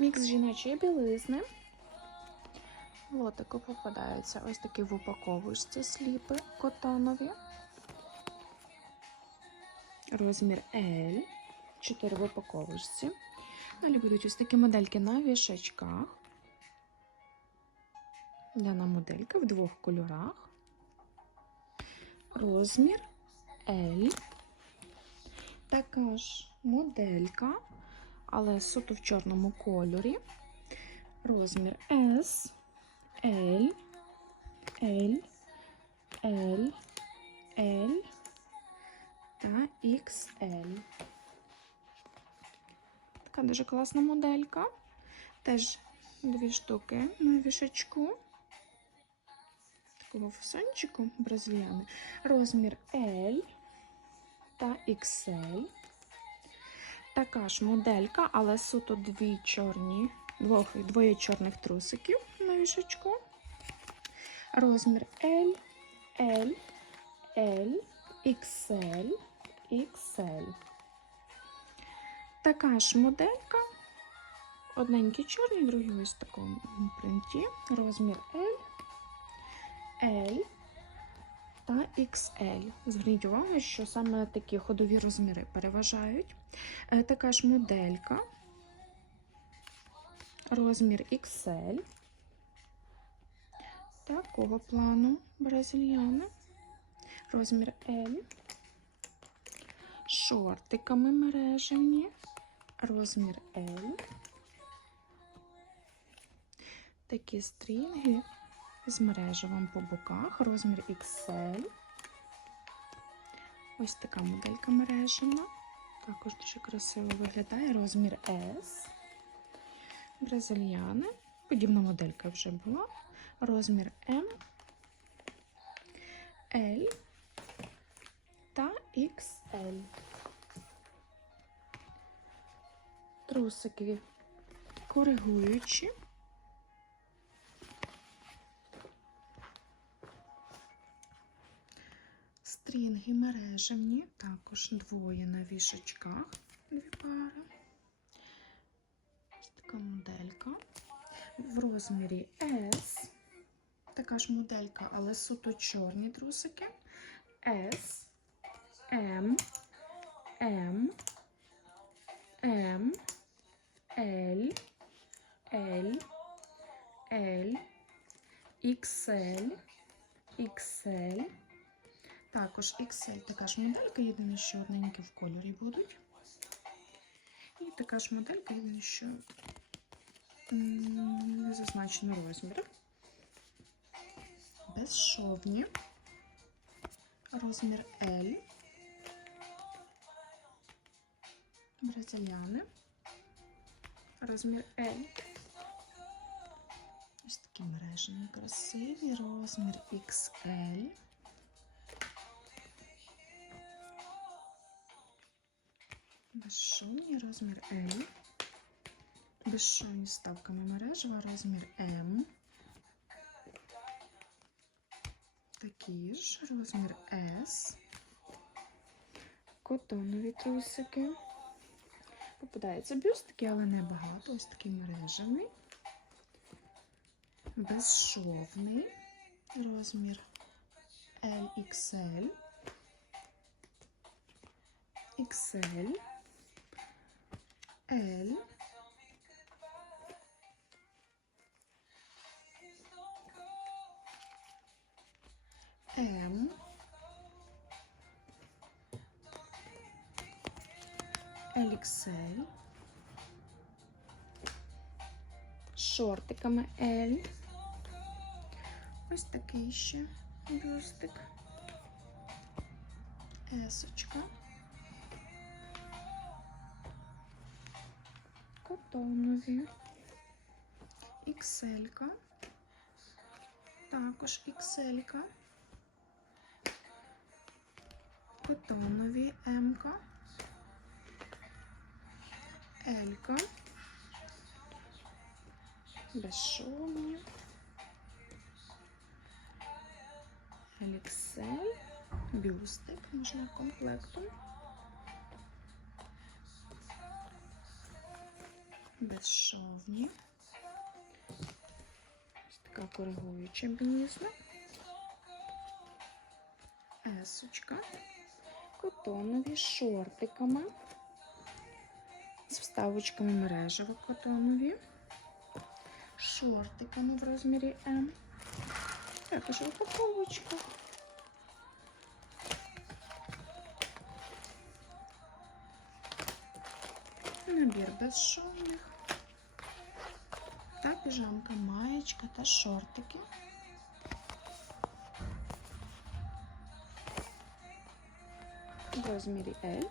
Мікс жіночої білизни. Лотику попадаються ось такі в упаковочці сліпи котонові. Розмір L. 4 в упаковочці. Далі будуть ось такі модельки на вішачках. Дана моделька в двох кольорах. Розмір L. Така ж моделька, але суто в чорному кольорі. Розмір S, L, L, L, L та XL. Така дуже класна моделька. Теж дві штуки на вішачку. Такого фасончику бразильяни. Розмір L та XL. Така ж моделька, але суто дві чорні, двох, двоє чорних трусиків на вішачку. Розмір L, L, L, XL, XL. Така ж моделька. Одненькі чорні, другі ось в такому принті. Розмір L, L та XL. Зверніть увагу, що саме такі ходові розміри переважають. Е, Така ж моделька. Розмір XL. Такого плану бразильяни. Розмір L. Шортиками мережевні. Розмір L. Такі стрінги з мережевим по боках. Розмір XL. Ось така моделька мережевна. Також дуже красиво виглядає. Розмір S. Бразильяни. Подібна моделька вже була. Розмір M, L та XL. Трусики коригуючі. Стрінги мережевні, також двоє на вішачках, дві пари. Ось така моделька. В розмірі S. Така ж моделька, але суто чорні трусики. S, M, M, M, L, L, L, XL, XL. Також XL така ж моделька, єдине, що одненькі в кольорі будуть. І така ж моделька, єдине, що не зазначено розмір. Безшовні. Розмір L. Бразильяни. Розмір L. Ось такі мережені красиві. Розмір XL. Безшовні розмір L. Безшовні ставками мережева розмір М. Такі ж розмір S. Котонові трусики. Попадаються бюстики, але не багато. Ось такий мережевий. Безшовний. Розмір LXL. XL. L. М. LXL. Шортиками L. Ось такий ще бюстик. Есочка. Котонові. XL. Також XL. Котонові М. Елька. Безшовні. Еліксель. Бюстик, можна комплектом. Безшовні. Ось така коригуюча білизна. Есочка. Котонові шортиками. З вставочками мережево котонові. Шортиками в розмірі М. Також упаковочка. Набір безшовних. Та піжамка, маєчка та шортики. В розмірі L.